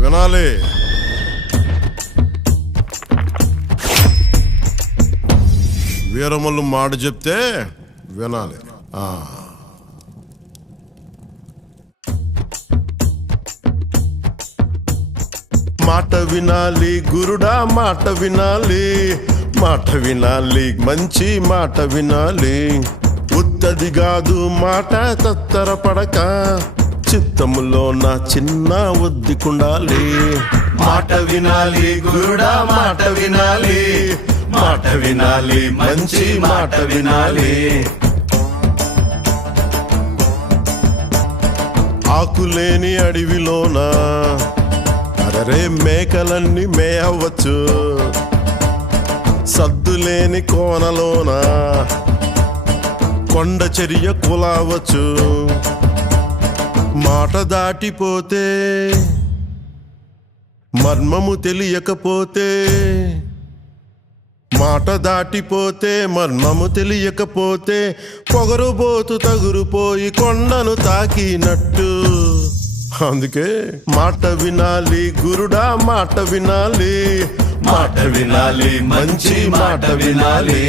వినాలి. వీరమల్లు మాట చెప్తే వినాలి. మాట వినాలి గురుడా, మాట వినాలి, మాట వినాలి, మంచి మాట వినాలి. ఉత్తది కాదు మాట తత్తర పడక, చిత్తములో నా చిన్న ఒద్దికుండాలి. మాట వినాలి గురుడా, మాట వినాలి, మాట వినాలి, మంచి మాట వినాలి. ఆకులేని అడవిలోన అరే మేకలన్నీ మేయవచ్చు, సద్దులేని కోనలోన కొండ చర్య కులావచ్చు. మాట దాటిపోతే మర్మము తెలియకపోతే, మాట దాటిపోతే మర్మము తెలియకపోతే, పొగరుబోతు తగురుపోయి కొండను తాకినట్టు. అందుకే మాట వినాలి గురుడా, మాట వినాలి, మాట వినాలి, మంచి మాట వినాలి.